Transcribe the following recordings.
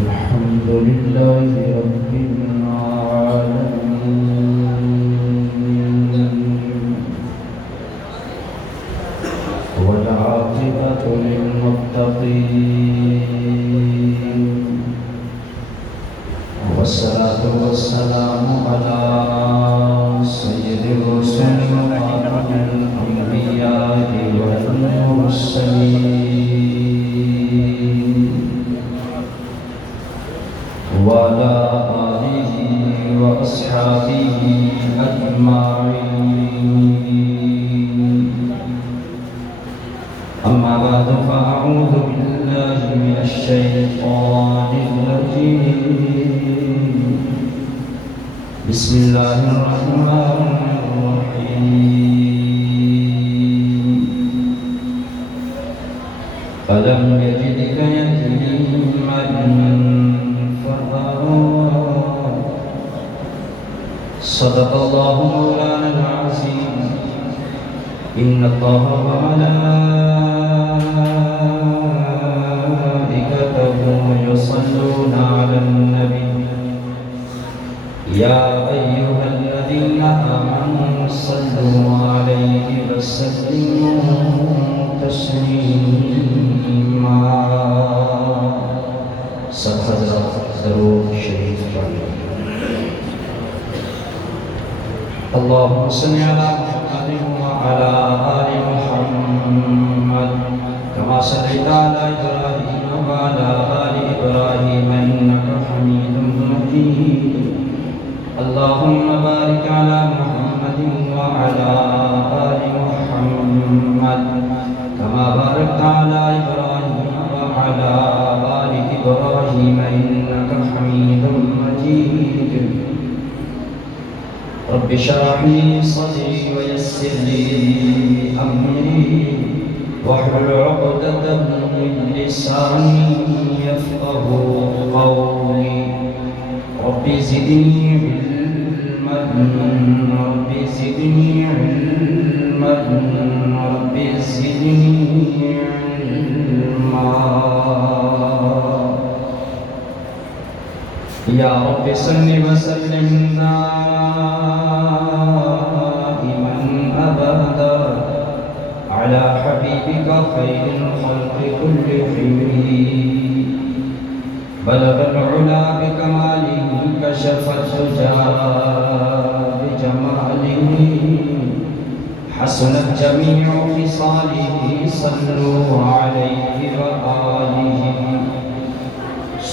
الحمد لله رب العالمين والعاقبة للمتقين والصلاة والسلام على سيد الرسل وخاتم الأنبياء والمرسلين وعلى آله وأصحابه أجمعين. أما بعد فأعوذ بالله من الشيطان الرجيم. بسم الله الرحمن الرحيم. ألم يجدك يتيما صدق الله مولانا العظيم. إن الله وملائكته يصلون على النبي يا أيها الذين آمنوا صلوا عليه وسلموا تسليما. صدق درود شریف پڑھیں. اللهم صل على محمد وعلى آل محمد كما صليت على إبراهيم وعلى آل إبراهيم إنك حميد مجيد. اللهم بارك على محمد وعلى آل محمد كما باركت على إبراهيم وعلى آل إبراهيم إنك حميد مجيد. رب اشرح لي صدري ويسر لي أمري واحلل عقدة من لساني يفقهوا قولي. رب زدني علما رب زدني علما رب زدني علما. يا رب صل وسلم دائما أبدا على حبيبك خير الخلق كلهم. بلغ العلا بكماله كشف الدجى بجماله حسنت جميع خصاله. صلوا عليه وآله.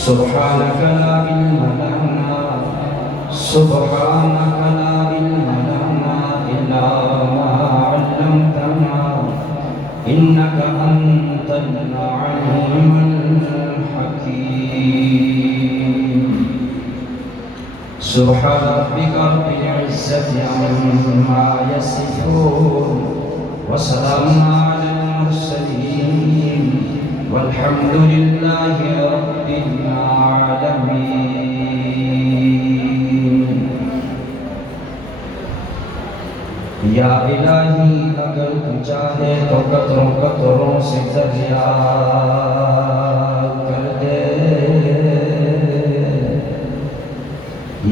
سبحانك لا علم لنا سبحانك لا علم لنا إلا ما علمتنا إنك أنت العليم الحكيم. سبحان ربك رب العزة عما يصفون وسلام على المرسلين والحمد لله رب العالمين. یا الہی اگر تو چاہے تو قطروں قطروں سے دریا کر دے.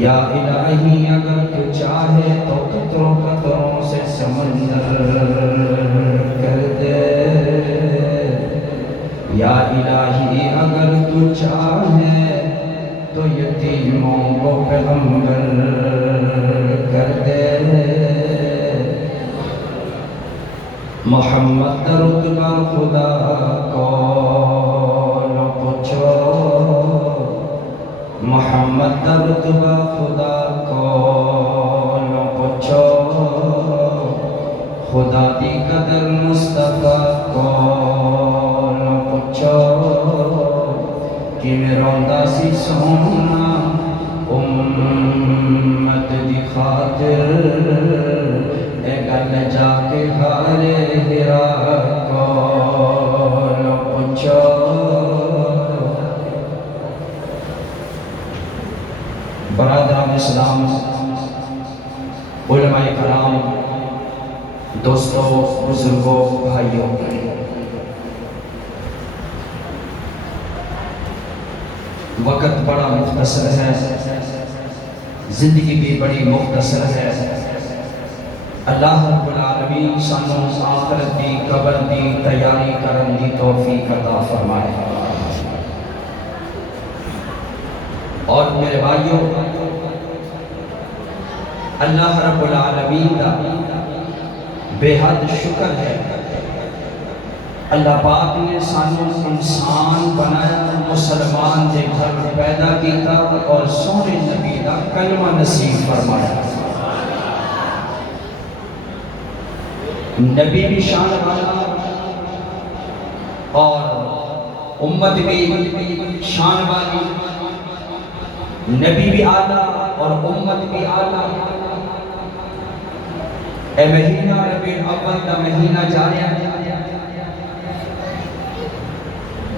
یا الہی اگر تو چاہے تو قطروں قطروں سے سمندر کر دے. یا الہی اگر تو چاہے تو یتیموں کو پیغمبر کر دے. محمد درود بر خدا کو نہ پوچھو. محمد درود بر خدا کو نہ پوچھو. خدا دی قدر مصطفیٰ کو نہ پوچھو. کہ میرا سی سونا امت دی خاطر اے گل جا کے ہارے ہرا کو نہ پوچھو. برادران اسلام، علماء کرام، دوستوں، بزرگوں، بھائیوں، وقت بڑا مختصر ہے، زندگی بھی بڑی مختصر ہے۔ اللہ رب العالمین سانوں آخرت دی قبر دی تیاری کرن دی توفیق عطا فرمائے۔ اور میرے بھائیوں، اللہ رب العالمین دا بے حد شکر ہے، اللہ پاک نے سانوں انسان بنایا، مسلمان دے گھر پیدا کیتا اور سونے نبی دا کلمہ نصیب فرمایا۔ نبی بھی شان والا اور امت بھی شان والی، نبی بھی اعلیٰ اور امت بھی اعلیٰ۔ اے مہینہ ربیع الاول کا مہینہ جا رہا ہے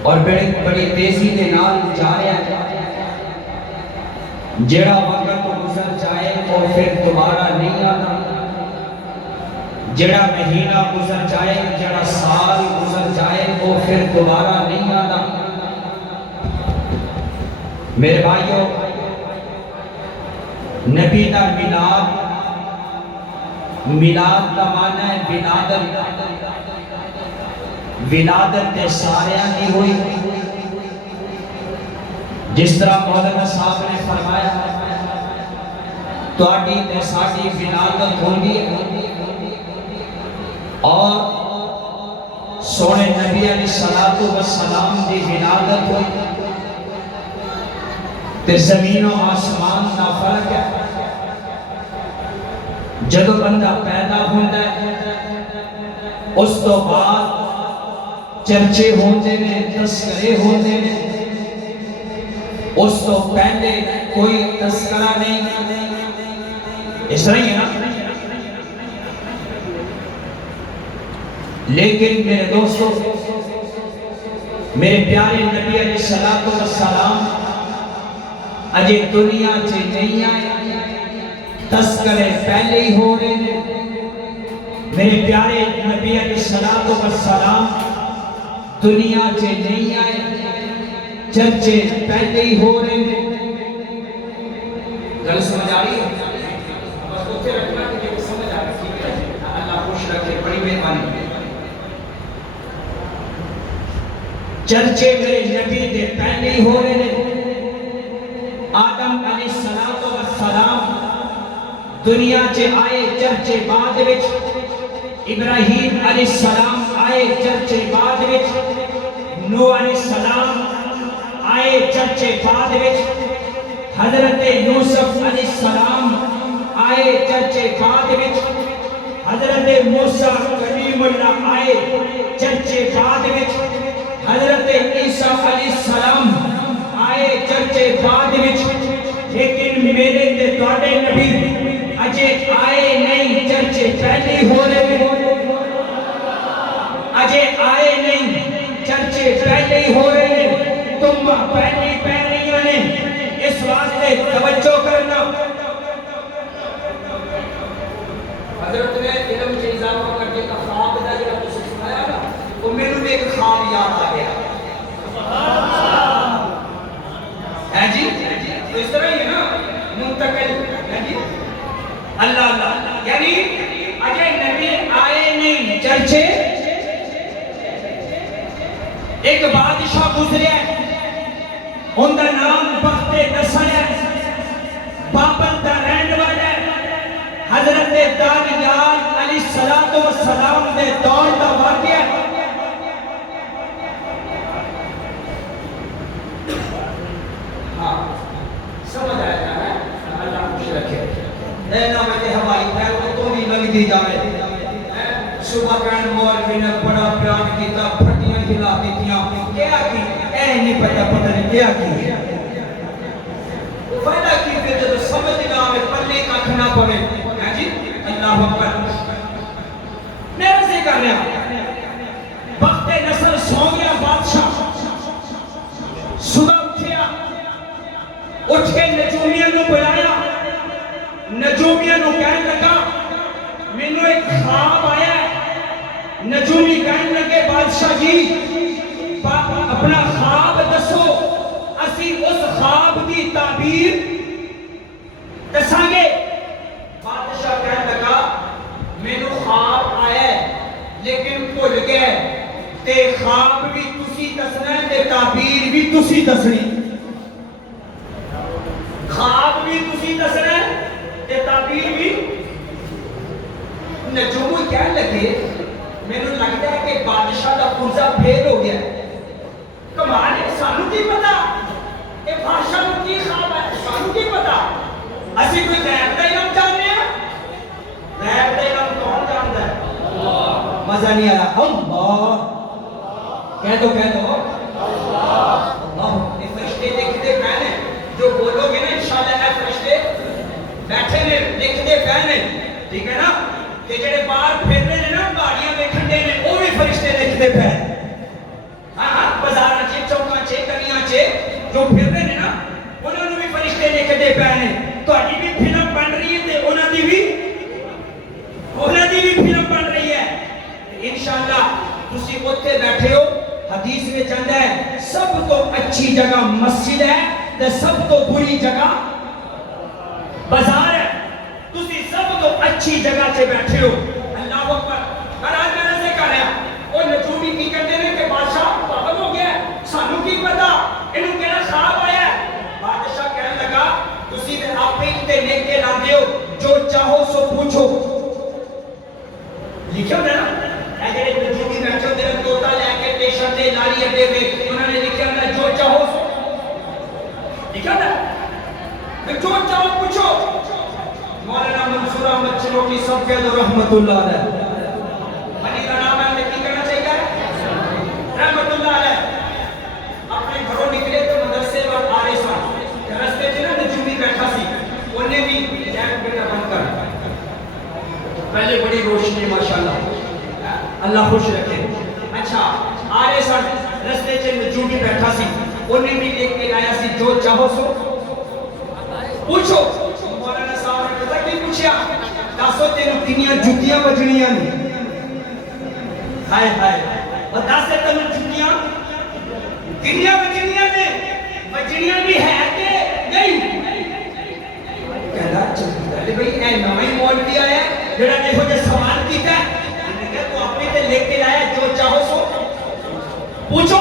اور بڑی تیزی دے نال جا رہا ہے۔ جڑا وقت گزر جائے اور پھر دوبارہ نہیں آتا، جڑا مہینہ گزر جائے، جڑا سال گزر جائے وہ پھر دوبارہ نہیں آتا۔ میرے بھائیوں، نبی دا میلاد کا معنی ہے ولادت۔ ولادت تے ساریاں دی ہوئی، جس طرح مولانا صاحب نے فرمایا تواڈی تے ساڈی ولادت ہوندی ہے، اور سونے نبی علیہ الصلوۃ والسلام دی ولادت ہوئی تے زمین و آسمان دا فرق ہے۔ جدو بندہ پیدا ہوتا ہے اس تو بعد چرچے ہوتے ہیں، تذکرے ہوتے ہیں، اس تو پہلے کوئی تذکرہ نہیں۔ اس طرح ہی ہے نا؟ لیکن میرے دوستو، میرے پیارے نبی علیہ السلام اجے دنیا سے نہیں آئے، تذکرے پہلے ہی ہو رہے ہیں۔ میرے پیارے نبی علیہ السلام دنیا سے نہیں آئے، چرچے پہلے ہی ہو رہے ہیں۔ گل سمجھ آ رہی ہے؟ بس اتنے رکھنا کہ سمجھ آ رہی ہے۔ اللہ خوش رکھے، بڑی مہربانی۔ چرچے میرے نبی دے پہلے ہی ہو رہے ہیں۔ آدم علیہ السلام دنیا چے آئے، چرچے بعد وچ۔ ابراہیم علیہ السلام آئے، چرچے بعد وچ۔ نوح علیہ السلام آئے، چرچے بعد وچ۔ حضرت یوسف علیہ السلام آئے، چرچے بعد وچ۔ حضرت موسیٰ کلیم اللہ آئے، چرچے بعد وچ۔ حضرت عیسیٰ علیہ السلام آئے، چرچے بعد وچ۔ لیکن میرے تے تواڈے نبی اجے آئے نہیں، چرچے پہلے ہو رہے ہیں۔ اجے آئے نہیں، چرچے پہلے ہی ہو رہے ہیں۔ تم پہلی پہ رہی ہیں، اس واسطے توجہ کرنا۔ حضرت نے علم سے اضافہ کر کے خواب دا جڑا تسی سنایا نا، وہ میرے بھی ایک خواب یاد آ گیا۔ ہے جی؟ تو اس طرح ہی ہے نا، منتقل ہے جی؟ اللہ اللہ، یعنی اجے نبی آئے نہیں، چرچے۔ ایک بادشاہ گزریا ہے، ان کا نام بخت نصر ہے، بابل دا رہن والا ہے۔ حضرت دانیال علیہ السلام دے دور دا واقعہ ہے۔ ہاں سمجھ آیا ہے؟ اللہ خوش رکھے۔ اے نامے ہوائی پھیل کو تو بھی لگ دی جائے۔ صبح کہن مولوی نے بڑا بیان کیتا، پھٹیاں ہلا دیتیاں۔ کیا کی؟ اے نہیں پتہ نہیں کیا کی۔ فائدہ کی پھر جب سمجھ نہ آئے، پلے کھا نہ پڑے۔ ہے جی؟ اللہ اکبر۔ میں ویسے کر رہا وقت نصر سو گیا بادشاہ، صبح اٹھ کے نجومیاں نو بلایا۔ نجومیاں نو کہنے لگا میں نو ایک خواب آیا ہے۔ نجومی کہنے لگے بادشاہ جی اپنا خواب دسو، اسی اس تعبیر دساں گے. بادشاہ کہنے لگا مینوں خواب آیا ہے لیکن بھول گئے تے خواب بھی تسی دسنا ہے تے تعبیر بھی تسی دسنی. خواب بھی تسی دسنا ہے تے تعبیر بھی. نجوم کہنے لگے مینوں لگتا ہے کہ بادشاہ دا پرزا پھیل ہو گیا. کمال ہے, سانو کی پتا کہ بادشاہ کو کی خواب ہے, سانو کی پتا. اسی کوئی غیب دا علم جاننے ہیں. غیب دا علم کون جانتا ہے؟ مزہ نہیں آیا. اللہ کہہ دو اللہ. یہ فرشتے لکھتے پہنے جو بولو گے نا انشاءاللہ اے فرشتے بیٹھے نے لکھتے پہنے, ٹھیک ہے نا. کہ جڑے باہر پھر رہے ہیں نا گاڑیاں ویکھن دے نے وہ بھی فرشتے لکھتے پہ. ہاں بازاراں چ چوکاں چ گلیاں چ جو پھر رہے ہیں نا انہاں نوں بھی فرشتے لکھتے پہ نے. تہاڈی بھی فلم بن رہی ہے تے انہاں دی بھی فلم بن رہی ہے. انشاءاللہ تسی اوتھے بیٹھے ہو. حدیث میں چاہتا ہے سب تو اچھی جگہ مسجد ہے تے سب تو بری جگہ بازار ہے. تسی سب تو اچھی جگہ سے بیٹھے ہو. اللہ اکبر. آج میں سے کہہ رہا وہ نجومی کی کہتے ہیں کہ بادشاہ پاگل ہو گیا ہے, سانو کی پتا انہوں کہنا خواب آیا ہے. بادشاہ کہنے لگا تسی تے آپ ہی تے لے کے لاندے ہو جو چاہو سو پوچھو. لکھے ہوتا ہے نا اے جڑے نجومی بیٹھے ہوتے ہیں طوطا لے کے ٹیشن تے لاری اڈے پہ انہوں نے لکھا ہوتا ہے جو چاہو سو. لکھا ہوتا ہے جو چاہو پوچھو. مولانا منصور احمد چلوٹی صاحب کہہ دو رحمت اللہ علیہ. علی کا نام ہے کی کرنا چاہیے رحمت اللہ علیہ. اپنے گھروں نکلے تو مدرسے اور آ رہے سن رستے چ نا نجومی بیٹھا سی انہیں بھی لیمپ بیٹا بند کر. پہلے بڑی روشنی ماشاءاللہ اللہ خوش رکھے. اچھا آ رہے سن رستے چ نجومی بیٹھا سی انہیں بھی لے کے آیا سی جو چاہو سو پوچھو. مولانا صاحب نے پتا کی پوچھا دسو تینوں کنیاں جتیاں بجنیاں نے. ہائے ہائے اور دس تینوں جتیاں کنیاں بجنیاں نے. بجنیاں بھی ہے کہ نہیں؟ کہنا چاہیے بھائی اے نویں مولوی آیا ہے جڑا دیکھو جو سوال کیتا ہے انہوں نے کہا تو اپنے تے لے کے آیا جو چاہو سو پوچھو.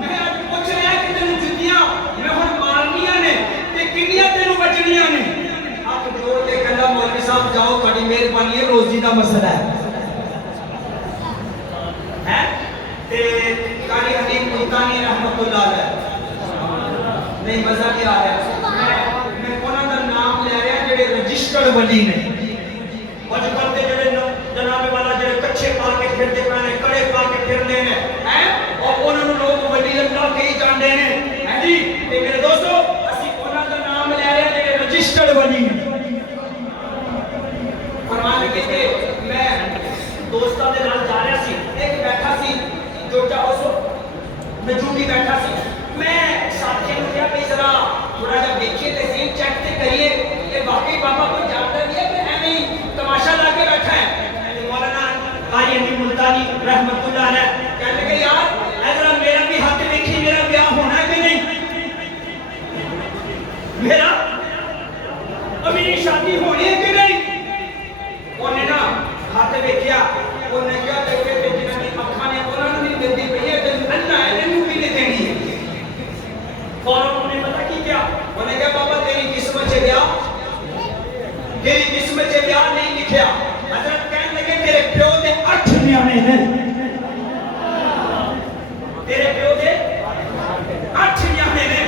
میں آج پوچھ رہا ہے کہ تینوں جتیاں میں ہن مارنیاں نے تے کنیاں تینوں بجنیاں نے. آپ جوڑ کے کہنا مولوی صاحب جاؤ تھوڑی مہربانی ہے روزی دا مسئلہ ہے. تے قاری حنیف ملتانی رحمت اللہ علیہ نہیں مزہ نہیں آ رہا. میں انہاں دا نام لے رہا جڑے رجسٹرڈ ولی نے. اج کل تے جڑے جناب والا جڑے کچھے پا کے پھردے پے کڑے پا کے پھردے نے اور انہاں نوں لوگ ولی اللہ کہی جاندے نے. ہاں جی تے میرے دوستو اسی انہاں دا نام لے رہے جڑے رجسٹرڈ ولی نے. فرمان لگے کہ میں دوستاں دے نال جا رہا سی ایک بیٹھا سی جو چاہو سو نجومی بیٹھا سی. میں ساتھیوں نے کہا بھائی ذرا تھوڑا جا دیکھیے تحصیل چیک تے کریے کہ واقعی بابا کوئی جانتا نہیں ہے کہ ایویں ہی تماشا لا کے بیٹھا ہے. مولانا قاری حنیف ملتانی رحمت اللہ علیہ کہنے لگے یار اے ذرا میرا بھی ہاتھ دیکھیے میرا بیاہ ہونا ہے کہ نہیں. میرا اور میری شادی ہونی ہے کہ نہیں. انہیں نا ہاتھ دیکھیا انہیں کیا دیکھے کہ جنہوں نے اکھاں نے انہوں نے نہیں دیتی پئی ہے تے اللہ ہے نے بھی نہیں دینی ہے. فوراً انہوں نے پتا کی کیا انہیں کہا بابا تیری قسمت سے بیاہ نہیں لکھیا. حضرت کہنے لگے تیرے پیو دے 8 نیانے نے. تیرے پیو دے 8 نیانے نے.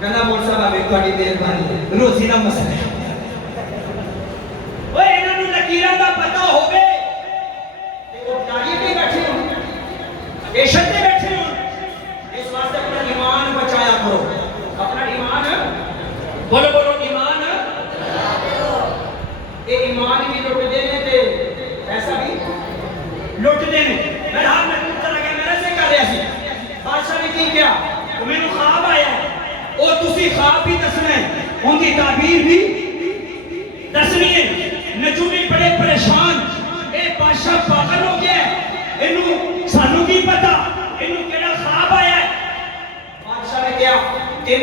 کہنا مول صاحب آگے تھوڑی مہربانی روزی دا مسئلہ ہے. وہ انہوں نے لکیراں دا پتہ ہوگے تے وہ پیاری پہ بیٹھے ہوں پیشن پہ بیٹھے ہوں. اس واسطے اپنا ایمان بچایا کرو. اپنا ایمان بولو بولو ایمان. یہ ایمان بھی لٹ دینے تے ایسا بھی لٹ دینے. بہرحال میں پتہ لگا میرے سے کر رہا سی. بادشاہ نے کی کیا وہ میں نے خواب آیا ہے وہ تسی خواب بھی دسنا ہے ان کی تعبیر بھی دسنی ہے. نجومی بڑے پریشان اے بادشاہ پاگل ہو گیا ہے انہوں سانو کی پتا انہوں کیڑا خواب آیا ہے. بادشاہ نے کیا 3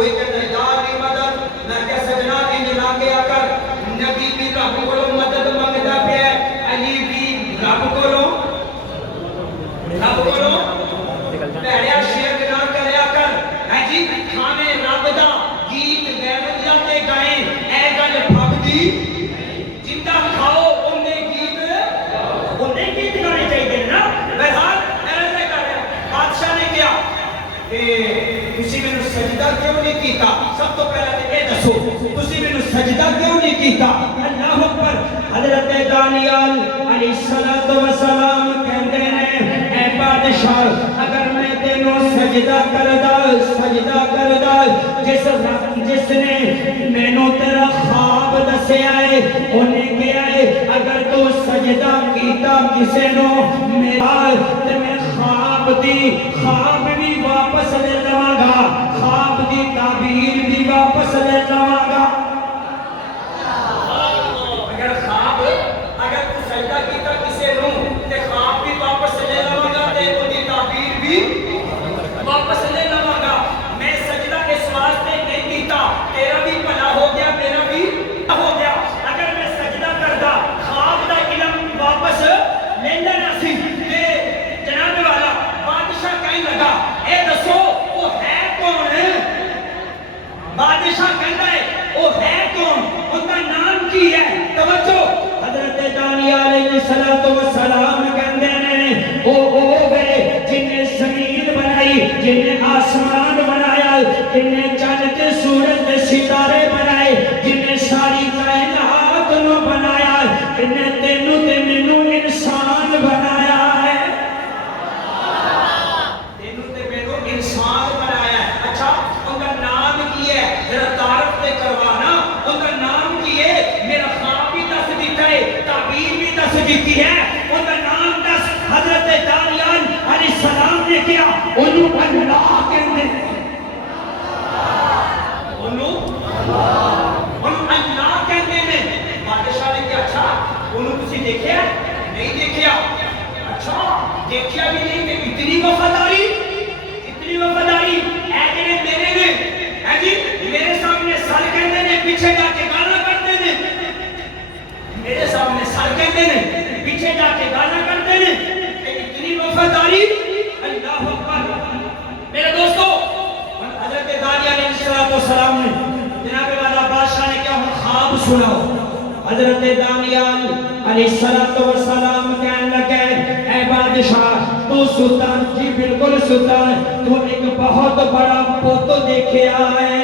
کوئی کہتا ہے یار نہیں مدد میں کہہ سجنا انج نہ کیا کر نبی بھی رب کو مدد مانگتا پہ علی بھی رب کو پیڑیا شیر نہ کریا کر ہے جی کھانے رب دا گیت غیر اللہ تے گائیں اے گل بھگتی جندا کھاؤ انہیں گیت گانے چاہیے نا بہرحال ایسے کر رہا بادشاہ نے کیا کہ تسی میں سجدہ کیوں نہیں کیتا سب تو پہلا تے اے دسو تسی میں سجدہ کیوں نہیں کیتا اللہ اکبر حضرت دانیال علیہ السلام کہندے ہیں اے بادشاہ اگر میں تینوں سجدہ کردا جس نے مینوں تیرا خواب دسیا ہے انہیں کیا ہے اگر تو سجدہ کیتا کسے نو میرا تے میں خواب بھی واپس لے لواں گا خواب دی تعبیر بھی واپس لے لواں گا اگر تو سجدہ کیتا کسے نو تے خواب بھی واپس لے لواں گا تے او دی تعبیر بھی واپس لے لواں گا میں سجدہ اس واسطے نہیں کیتا تیرا بھی بھلا ہو گیا میرا بھی ہو گیا اگر میں سجدہ کردا خواب دا علم واپس لے لینا سی تے جناب والا بادشاہ کہیں لگا اے دسو وہ ہے کون بادشاہ کہندا ہے وہ ہے کون ان کا نام کی ہے توجہ حضرت دانیال علیہ السلام کہندے نے او گئے جن نے زمین بنائی جن نے آسمان بنایا جن نے چاند تے سورج تے ستارے بنائے جن نے ساری کائنات نو بنایا جن نے تینوں تے مینوں انسان بنایا ہے تینوں تے مینوں انسان بنایا ہے اچھا ان کا نام کی ہے ذرا تعارف تے کروانا ان کا نام کی ہے میرا خواب بھی دس دیتا ہے تعبیر بھی دس دیتی ہے ان کا نام دس حضرت دانیال علیہ السلام نے کیا انہوں اللہ کہتے ہیں انہوں اللہ کہتے ہیں بادشاہ نے کیا اچھا انہوں تسی دیکھیا نہیں دیکھیا اچھا دیکھیا بھی نہیں کہ اتنی وفاداری اے جنہیں میرے نے اے جی میرے سامنے سر کہتے ہیں پیچھے جا کے گانا کرتے ہیں میرے سامنے سر کہتے ہیں پیچھے جا کے گانا کرتے ہیں کہ اتنی وفاداری اللہ اکبر میرے دوستو حضرت دانیال علیہ السلام نے جناب والا بادشاہ نے کیا خواب سناؤ حضرت دانیال علیہ السلام کہنے لگے اے بادشاہ تو ستا جی بالکل ستا تو ایک بہت بڑا پوتو دیکھے آئے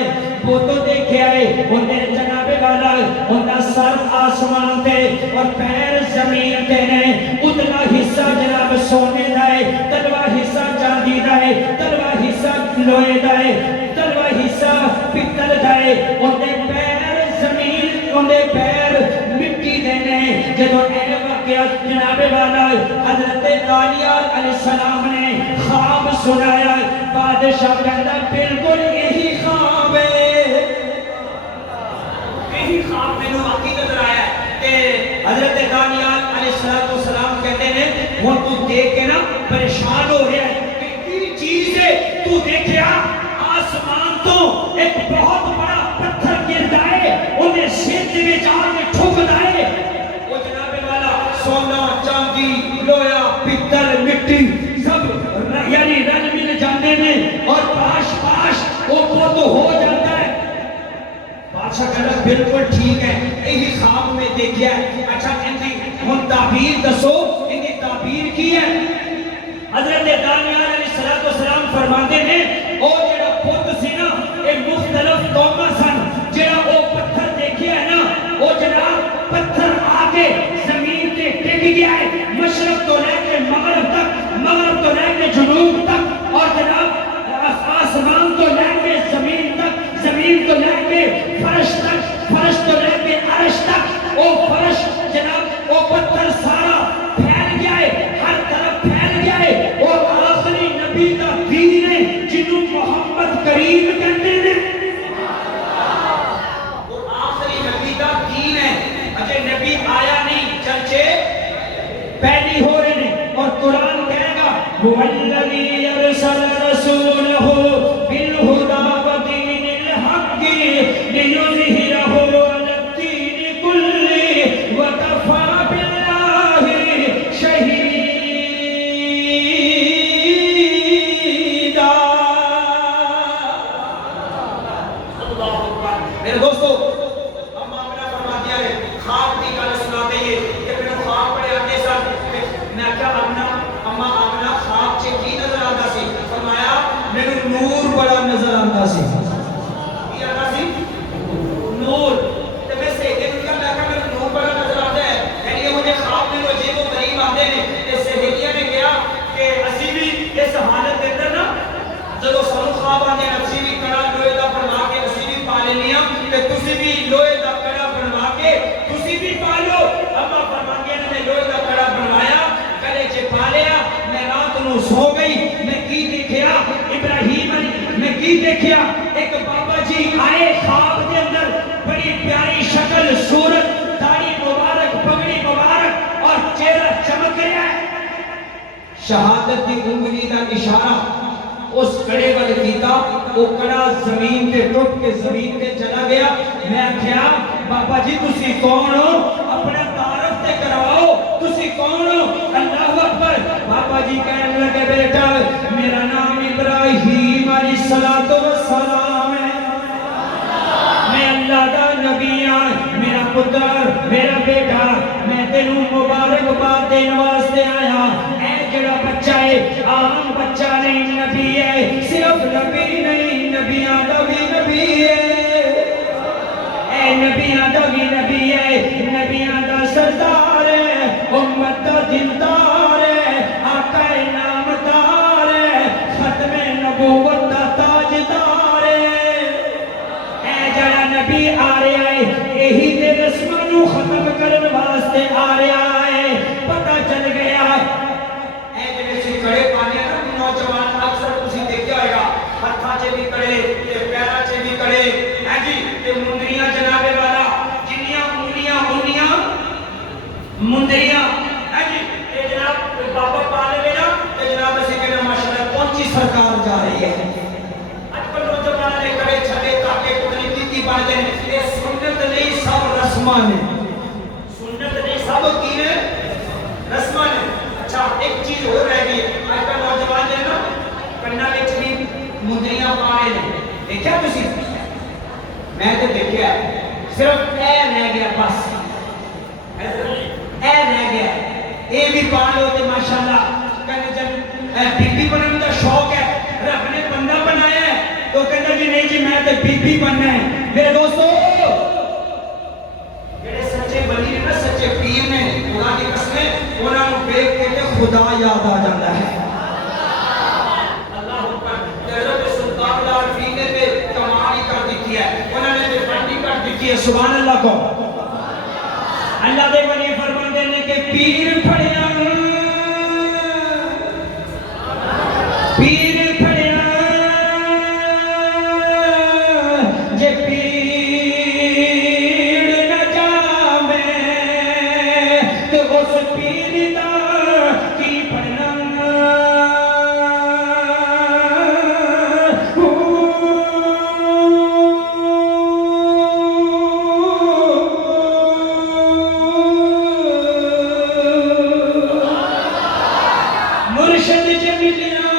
انہیں جناب والا انہیں سر آسمان تے اور پیر زمین تے نے اتنا حصہ جناب سونے دائے تلوا حصہ چاندی دائے تلوا حصہ لوہے دائے تلوا حصہ پتل دائے انہیں پیر زمین انہیں پیر مٹی دینے جدو اے واقعہ جناب والا حضرت دانیال علیہ السلام نے خواب سنایا بادشاہ کہتا بالکل یہی خواب ہے یہی خواب میں نے واقعی نظر آیا ہے کہ حضرت دانیال علیہ السلام کہتے ہیں وہ تو دیکھ کے نا پریشان ہو رہا ہے کہ چیز ہے تو دیکھیا آسمان تو ایک بہت بڑا پتھر گر جائے انہیں سیدھ میں جا کے ٹھوک دائے وہ جناب والا سونا چاندی لویا پتل مٹی سب یعنی رل مل جانے میں اور پاش وہ تو ہو جاتا ہے بادشاہ کہنا بالکل ٹھیک ہے یہی خواب میں دیکھیا ہے اچھا ان کی ہم تعبیر دسو ان کی تعبیر کی ہے حضرت دانیال علیہ السلام فرماتے ہیں او جڑا پت سی نا اے مختلف قوماں سن جڑا او پتھر دیکھیا ہے نا او جناب پتھر آگے زمین تے ٹک گیا ہے مشرق تو لے کے مغرب تو لے کے جنوب تک اور جناب آسمان تو لے کے زمین تک زمین تو لے کے فرش تک فرش تو لے کے عرش تک او فرش جناب او پتھر سارا پھیل گیا ہے ہر طرف پھیل گیا ہے اور آخری نبی کا دین ہے جنہوں محمد کریم کہتے ہیں وہ آخری نبی کا دین ہے اگر نبی آیا نہیں چرچے پہلی ہو رہے ہیں اور قرآن کہے گا وَالَّذِي يَرْسَلَ رَسُولَهُ بِالْهُدَى وَدِينِ جدو سانو خواب آندے اسی بھی کڑا لوہے دا بنوا کے اسی بھی پا لینی ہاں تے تسی بھی لوہے دا کڑا بنوا کے تسی بھی پا لو اما فرماندے نے لوہے دا کڑا بنوایا گلے چ پا لیا میں رات نو سو گئی میں کی دیکھیا ابراہیم علی میں کی دیکھیا ایک بابا جی آئے خواب دے اندر بڑی پیاری شکل صورت داڑھی مبارک پگڑی مبارک اور چہرہ چمک رہا ہے شہادت دی انگلی دا اشارہ اس کڑے والے کیتا وہ کڑا زمین تے ٹوٹ کے زمین تے چلا گیا میں کہا بابا جی تسی کون ہو اپنا تعارف تے کرواؤ تسی کون ہو اللہ اکبر بابا جی کہنے لگے بیٹا میرا نام ابراہیم علیہ السلام ہے میں اللہ دا نبی ہاں میرا پتر میرا بیٹا میں تینوں مبارک باد دین واسطے آیا اے جڑا بچہ ہے عام بچہ نہیں نبی ہے صرف نبی نہیں نبیاں دا بھی نبی ہے اے نبیاں دا بھی نبی ہے نبیاں دا سردار ہے امت دا دلدار ہے آقا نامدار ہے ختم نبوت دا تاجدار ہے اے جڑا نبی آ رہا ہے یہی دے رسمانو ختم کرن واسطے آ رہا ہے پتہ چل گیا اے جڑے سی کڑے پانے نا نوجوان اکثر تسی دیکھیا ہوئے گا ہتھاں چ بھی کڑے تے پیراں چ بھی کڑے ہے جی تے مندریاں جناب والا جنیاں انگلیاں ہونیاں مندریاں ہے جی تے جناب بابا پا لے نا تے جناب اسی کہنا ماشاءاللہ پہنچی سرکار جا رہی ہے اج کل نوجوان نے کڑے چھڑے تاکہ پتنی کی بن دے یہ سنت نہیں سب رسماں نے سنت نہیں سب کی نے رسماں نے اچھا ایک چیز ہو رہ گئی آج کا نوجوان جو ہے نا کننا وچ بھی مندریاں پا رہے ہیں دیکھا تسی میں تو دیکھا صرف اے رہ گیا بس اے رہ گیا اے بھی پا لو تے ماشاءاللہ کہنے جب بی بی بننے کا شوق ہے رب نے بندہ بنایا ہے تو کہتا جی نہیں جی میں تے بی بی بننا ہے میرے دوستو جڑے سچے ولی نے نا سچے پیر نے خدا کی قسمیں انہاں نوں دیکھ کے تے خدا یاد آ جاتا ہے اللہ اکبر حضرت سلطان العارفین نے تے کمال ہی کر دیتی ہے انہوں نے تے بڑی کر دیتی ہے سبحان اللہ کو اللہ دے ولی فرماندے نے کہ پیر پھڑیا پیر پھڑیا جے پیر نہ جاوے تے اس پیر دا کی پڑھنا مرشد جے ملیا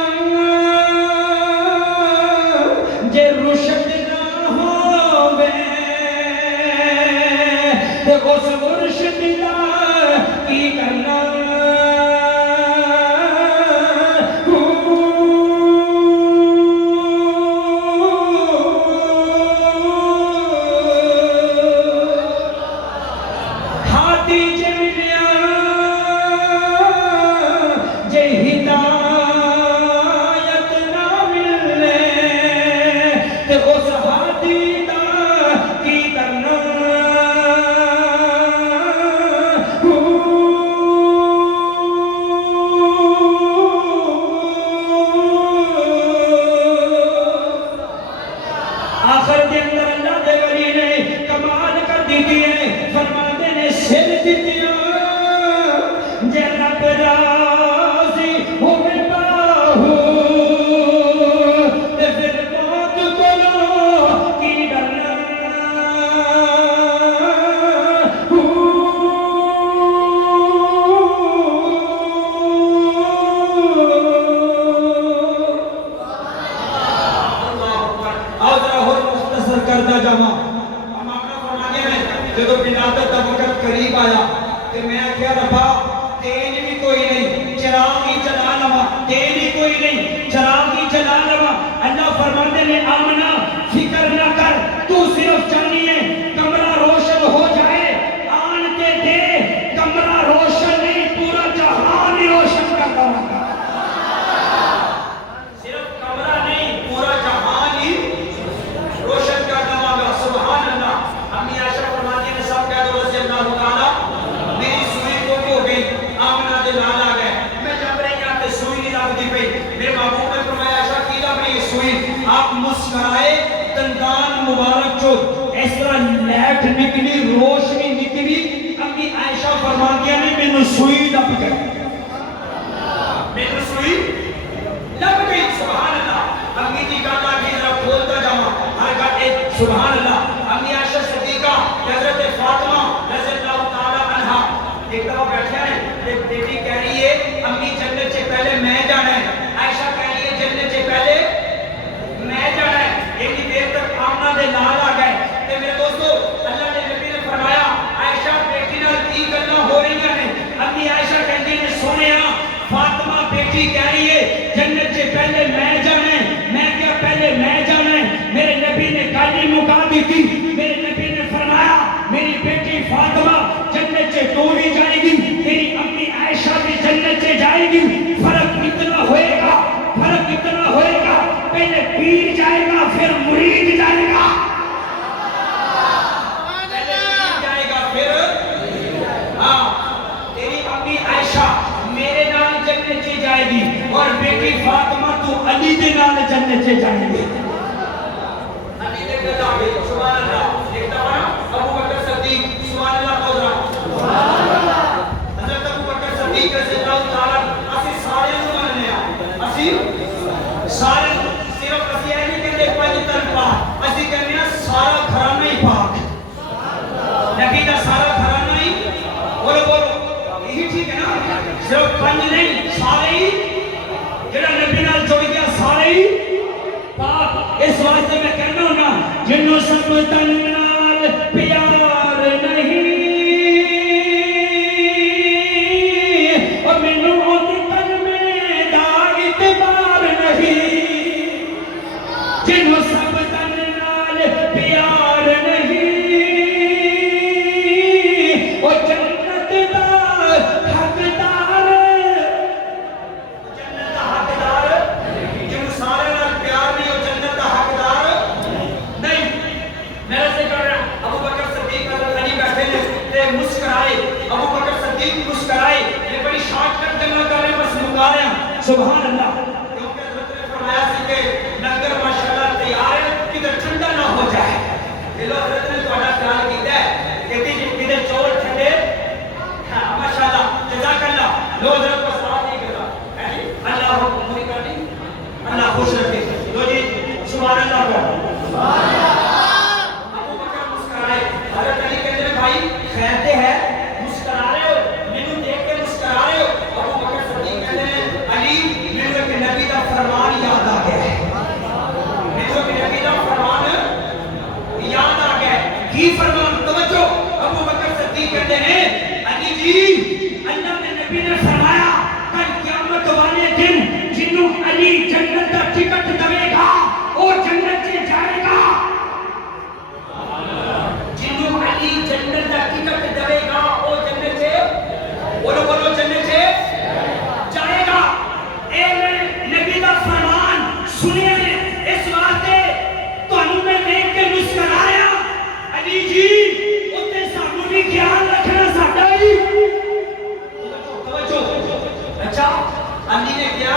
آپ مسکرائے دندان مبارک جو اس طرح لیٹ نکلی روشنی نکلی امی عائشہ فرما دیا نے میں نے سوئی لب گئی میں نے سوئی لب گئی سبحان اللہ امی دی کالا کی طرف کھولتا جاما ہر کا ایک سبحان اللہ امی عائشہ صدیقہ حضرت فاطمہ رضی اللہ تعالی عنہ ایک دفعہ بیٹھے ہیں ایک بیٹی کہہ رہی ہے امی جنت سے پہلے میں جانا ہے عائشہ کہہ رہی ہے جنت سے پہلے میں جانا ہے ایک دیر تک آمنہ دے نال آ گئے کہ میرے دوستو اللہ نے نبی نے فرمایا عائشہ بیٹی نال کی گلاں ہو رہی ہیں امی عائشہ کہندی نے سنیا فاطمہ بیٹی کہہ رہی ہے جنت سے پہلے میں جانا ہے میں کیا پہلے میں جانا ہے میرے نبی نے گالی مکا دی تھی میرے نبی نے فرمایا میری بیٹی فاطمہ جنت سے تو بھی جائے گی تیری امی عائشہ بھی جنت سے جائے گی فرق اتنا ہوئے گا پہلے پیر جائے گا پھر مرید جائے گا پہلے پیر جائے گا پھر ہاں تیری امی عائشہ میرے نال جنت سے جائے گی اور بیٹی فاطمہ تو علی دے نال جنت سے جائے گی علی دے کہتا ہے سبحان اللہ ایک دفعہ ابو بکر صدیق سبحان اللہ بول رہا سبحان اللہ حضرت ابو بکر صدیق رضی اللہ تعالی اسی سارے نوں مننے آ اسی سارے صرف اسی ہے نہیں کہ پنج تن پاک اسی کہنے ہیں سارا گھرانہ ہی پاک نبی دا سارا گھرانہ ہی بولو یہی ٹھیک ہے نا صرف پنج نہیں سارے ہی جڑا نبی نال جڑ گیا سارے ہی پاک اس واسطے میں کہنا ہوں نا جنوں سب تن نال پیار نہیں اور مینوں اودے تن میں دا اعتبار نہیں جنوں سب تن نال پیار نہیں او جنت دا حقدار جنوں سارے نال پیار نہیں او جنت دا حقدار نہیں میرے سے کر رہا ابو بکر صدیق علی بیٹھے نے تے مسکرائے ابو بکر صدیق مسکرائے یہ بڑی شارٹ کٹ جمع کر رہے ہیں بس مکا رہے ہیں سبحان اللہ کیونکہ حضرت نے فرمایا سی کہ لنگر ماشاءاللہ تیار ہے کدھر ٹھنڈا نہ ہو جائے یہ لو حضرت نے تہاڈا خیال کیتا ہے کہتی جی کدھر چول ٹھنڈے ہاں ماشاءاللہ جزاک اللہ لو حضرت کو ساتھ نہیں کرا اللہ حکم پوری کر دی اللہ خوش رکھے لو جی سبحان اللہ سبحان اللہ ابو بکر مسکرائے حضرت علی کہتے ہیں بھائی خیر تے ہے مسکرا رہے ہو مینوں دیکھ کے مسکرا رہے ہو ابو بکر صدیق کہتے ہیں علی مینوں کہ نبی دا فرمان یاد آ گیا ہے مینوں کہ نبی دا فرمان یاد آ گیا ہے کی فرمان توجہ ابو بکر صدیق کہتے ہیں علی جی اللہ نے نبی نے فرمایا کل قیامت والے دن جنوں علی جنت دا ٹکٹ دے گا وہ جنت سے جائے گا جنوں علی جنت دا ٹکٹ دے گا وہ جنت سے بولو جنت سے جائے گا اے نبی دا فرمان سنیے اس واسطے تانوں میں دیکھ کے مسکرایا علی جی اوتے سانوں بھی خیال رکھنا ساڈا ہی توجہ اچھا علی نے کیا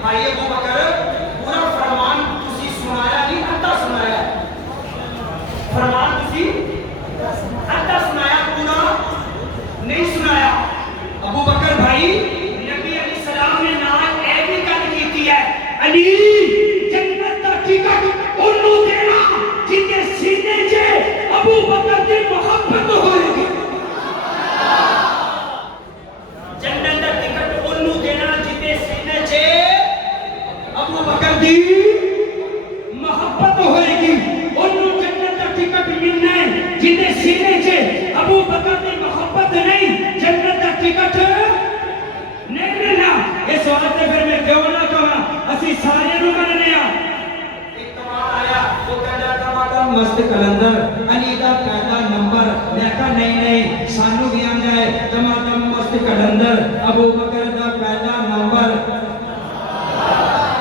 بھائی ابو بکر پورا فرمان تسی سنایا نہیں آدھا سنایا فرمان تسی آدھا سنایا پورا نہیں سنایا ابو بکر بھائی نبی علیہ السلام نے نال اے بھی گل کیتی ہے علی جنت دا ٹکٹ اونوں دینا جتے سینے چ ابو بکر دی محبت ہوئے گی جنت دا ٹکٹ اونوں دینا جتے سینے چ ابو بکر دی محبت ہوئے گی انہوں جنت دا ٹکٹ ملنا ہے جتے سینے چ ابو بکر دی محبت نہیں جنت دا ٹکٹ نہیں ملنا اس واسطے پھر میں کیوں نہ کہا اسی سارے نوں مننے آ ایک تمام آیا وہ کہندا تھا مست کلندر علی دا پہلا نمبر میں کہا نہیں سانو بھی آندا ہے تمام مست کلندر ابو بکر دا پہلا نمبر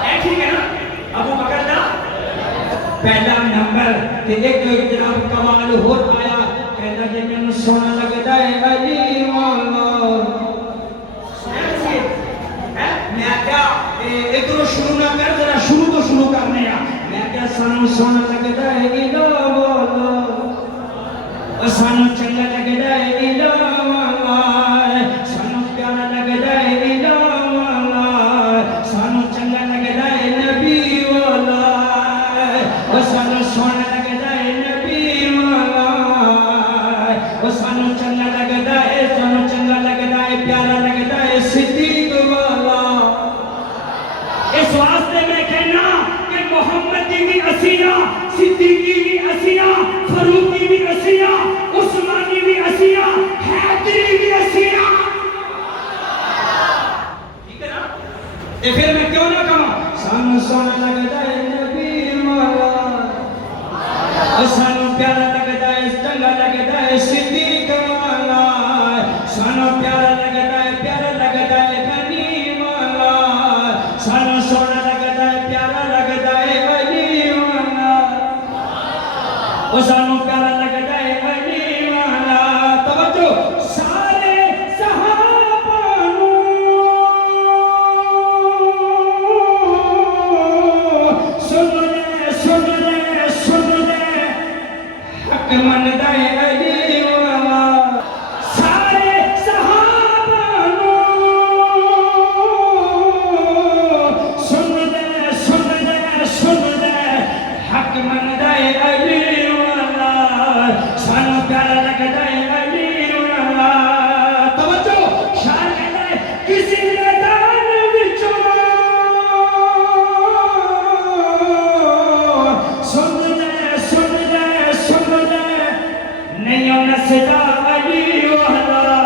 اے ٹھیک ہے نا ابو بکر دا پہلا نمبر تے ایک جناب کمال ہور آیا کہندا جے مینوں سونا لگدا ہے علی مولا میں کیا ادھر شروع نہ کر ذرا شروع تو شروع کرنے آ میں سانو سونا لگدا ہے الہ والا سانو چنگا لگدا ہے الہ والا سانو پیارا لگدا ہے الہ والا سانو چنگا لگدا ہے نبی والا سانو سونا لگدا ہے نبی والا سانو چنگا لگدا ہے پیارا لگدا ہے صدیق والا اس واسطے میں کہنا کہ محمدی بھی اسیاں صدیقی بھی اسیاں فاروقی بھی اسیاں عثمانی بھی اسیاں حیدری بھی اسیاں ٹھیک ہے نا تے پھر میں کیوں نہ کہاں سانو سونا لگدا ہے نبی والا سانو پیارا لگدا ہے چنگا لگدا ہے صدیق والا سانو پیارا لگدا ہے غنی والا سانو سونا لگدا ہے پیارا لگدا ہے علی والا سانو پیارا لگدا ہے علی والا توجہ سارے صحابہ سن لے حق مندا ہے علی والا سارے صحابہ سن لے حق مندا ہے علی والا سانو پیارا لگدا ہے علی والا توجہ شاعر کہتا ہے کسی میدان وچوں سن لے نہیں نسدا علی والا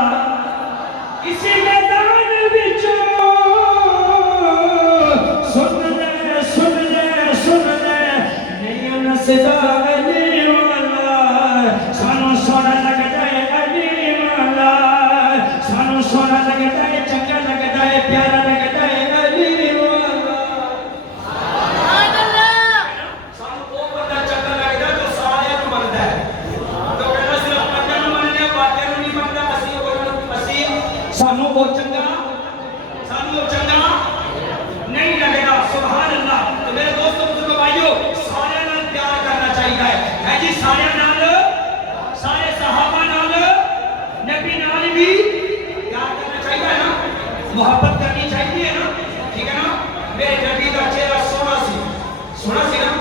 کسی میدان وچوں سن لے نہیں نسدا علی والا سانو سونا لگدا ہے علی والا سانو سونا لگدا ہے چنگا لگدا ہے پیارا لگدا ہے علی والا سبحان اللہ سانو وہ بندہ چنگا لگدا جو سارے نوں مندا ہے سانو وہ چنگا نہیں لگے گا سبحان اللہ تو میرے دوستوں بزرگوں بھائیو سارے نال پیار کرنا چاہیے ہے جی سارے نال سارے صحابہ نال نبی نال بھی پیار کرنا چاہیے نا محبت کرنی چاہیے نا ٹھیک ہے نا میرے نبی کا چہرہ سونا سی نا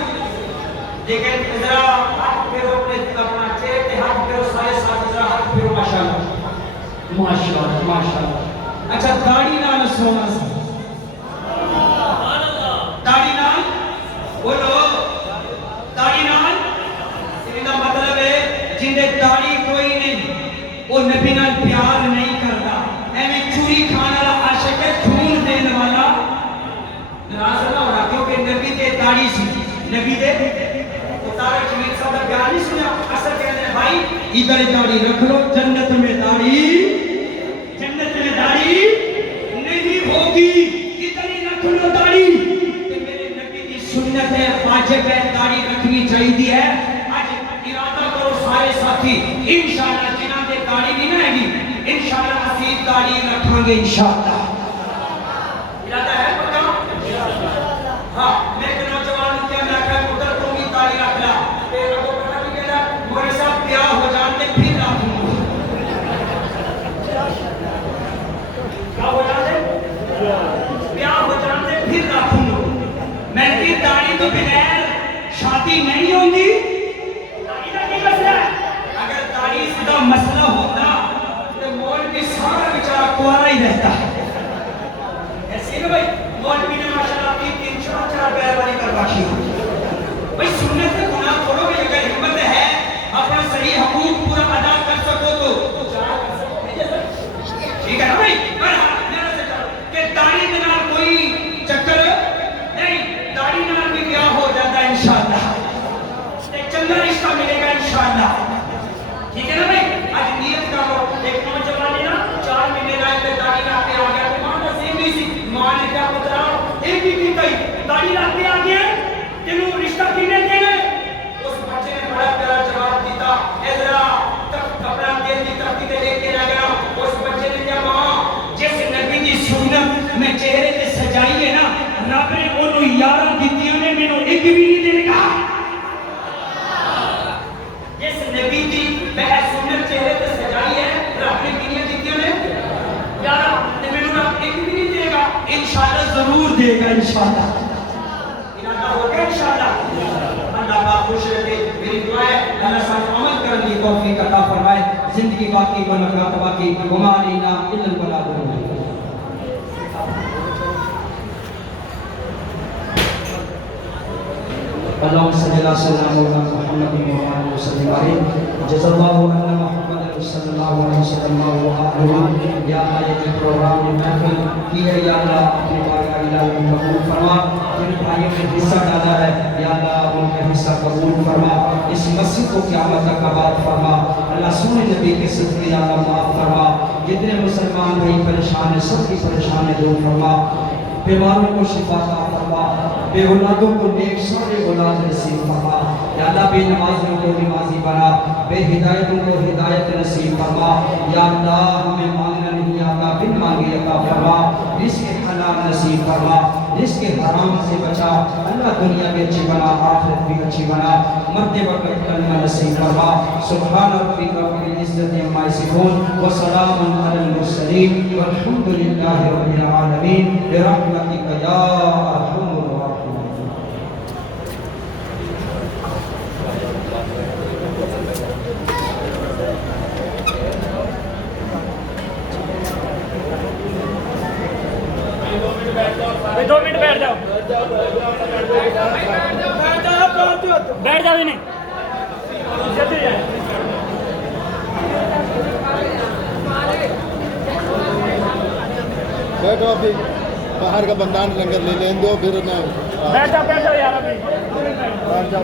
لیکن ذرا ہاتھ پھیرو اپنے چہرے پہ ہاتھ پھیرو سارے ساتھ ذرا ہاتھ پھیرو ماشاءاللہ ماشاءاللہ اچھا داڑھی نال سونا سی داڑھی نال بولو داڑھی نال اس کا مطلب ہے جن دے داڑھی کوئی نہیں وہ نبی نال پیار نہیں کرتا ایویں چوری کھانے والا عاشق ہے خون دینے والا ناراض نہ ہونا کیونکہ نبی تے داڑھی سی نبی دے تارک جمیل صاحب کا بیان نہیں سنا اصل کہتے ہیں بھائی ادھر داڑھی رکھ لو جنت میں داڑھی نہیں ہوگی اتنی رکھ لو داڑھی کہ میرے نبی کی سنت ہے واجب ہے داڑھی رکھنی چاہیے ہے آج ارادہ کرو سارے ساتھی انشاءاللہ جنہاں دے داڑھی نہیں رہے گی انشاءاللہ اسی داڑھی رکھاں گے انشاءاللہ ارادہ ہے پکا ہاں میں ایک نوجوان کیا میں کہا پتر تو بھی داڑھی رکھ لا تیرے کو پتہ نہیں کہنا میرے ساتھ بیاہ ہو جاتے پھر رکھوں میں کی داڑھی تو بغیر شادی نہیں ہوگی داڑھی کا کیا مسئلہ ہے اگر داڑھی کا مسئلہ ہوتا تو مولوی سارا بیچارہ کوارا ہی رہتا ایسے نا بھائی مولوی نے ماشاءاللہ 3-4 بیر والی کروائی بھائی سنت سے گناہ چھوڑو کہ اگر ہمت ہے اپنا صحیح حقوق پورا ادا کر سکو تو ٹھیک ہے نا بھائی کہ داڑھی کے نال کوئی چکر نہیں داڑھی نال بھی بیاہ ہو جاتا ہے انشاءاللہ چنگا رشتہ ملے گا انشاءاللہ ٹھیک ہے نا بھائی آج نیت کرو ایک نوجوان ہے نا 4 مہینے رہے تھے داڑھی رکھتے آ گیا تو ماں نصیب نہیں سی ماں نے کیا بتایا ایک ہی کہی داڑھی رکھتے آ گیا تینوں رشتہ کینے دینے اس بچے نے بڑا پیارا جواب دیتا ذرا کپڑا دے دی تختی تے لے کے آ گیا اس بچے نے کیا ماں جس نبی دی سنت میں چہرے تے سجائی ہے نا رب نے انہوں 11 دتیاں نے مینوں ایک بھی نہیں دے گا دے گا انشاءاللہ. ارادہ ہو گیا انشاءاللہ. اللہ پاک خوش رہے. میری دعا ہے اللہ ساتھ عمل کرنے کی توفیق عطا فرمائے. زندگی باقی برکات باقی. وما علینا الا البلاغ المبین. اللهم صل على سيدنا محمد وعلى اله وصحبه اجمعين. جزا الله عنا محمد صلی اللہ علیہ وسلم وآلہ. یا اللہ یہ پروگرام محفل کی ہے یا اللہ اپنی بارگاہ الہی میں قبول فرما. جن بھائیوں نے حصہ ڈالا ہے یا اللہ ان کا حصہ قبول فرما. اس مسجد کو قیامت تک آباد فرما. اللہ سونے نبی کے صدقے یا اللہ معاف فرما. جتنے مسلمان بھائی پریشان ہیں سب کی پریشانی دور فرما. بیماروں کو شفا عطا فرما. بے اولادوں کو نیک سارے اولاد نصیب فرما. یا اللہ بے نمازوں کو نمازی بنا. بے ہدایتوں کو ہدایت نصیب فرما. یا اللہ ہمیں مانگنا نہیں آتا بن مانگے عطا فرما. رزق حلال نصیب فرما. رزق حرام سے بچا. اللہ دنیا بھی اچھی بنا آخرت بھی اچھی بنا. مرتے وقت کلمہ نصیب فرما. سبحان ربک رب العزت عما یصفون وسلام علی المرسلین والحمد للہ رب العالمین برحمتک یا ارحم الراحمین. دو منٹ بیٹھ جاؤ. بیٹھ جاؤ. نہیں جلدی جائیں. بیٹھو ابھی باہر کا بندان لنگر لے لیں دو پھر نہ بیٹھ جاؤ یار ابھی. بیٹھ جاؤ.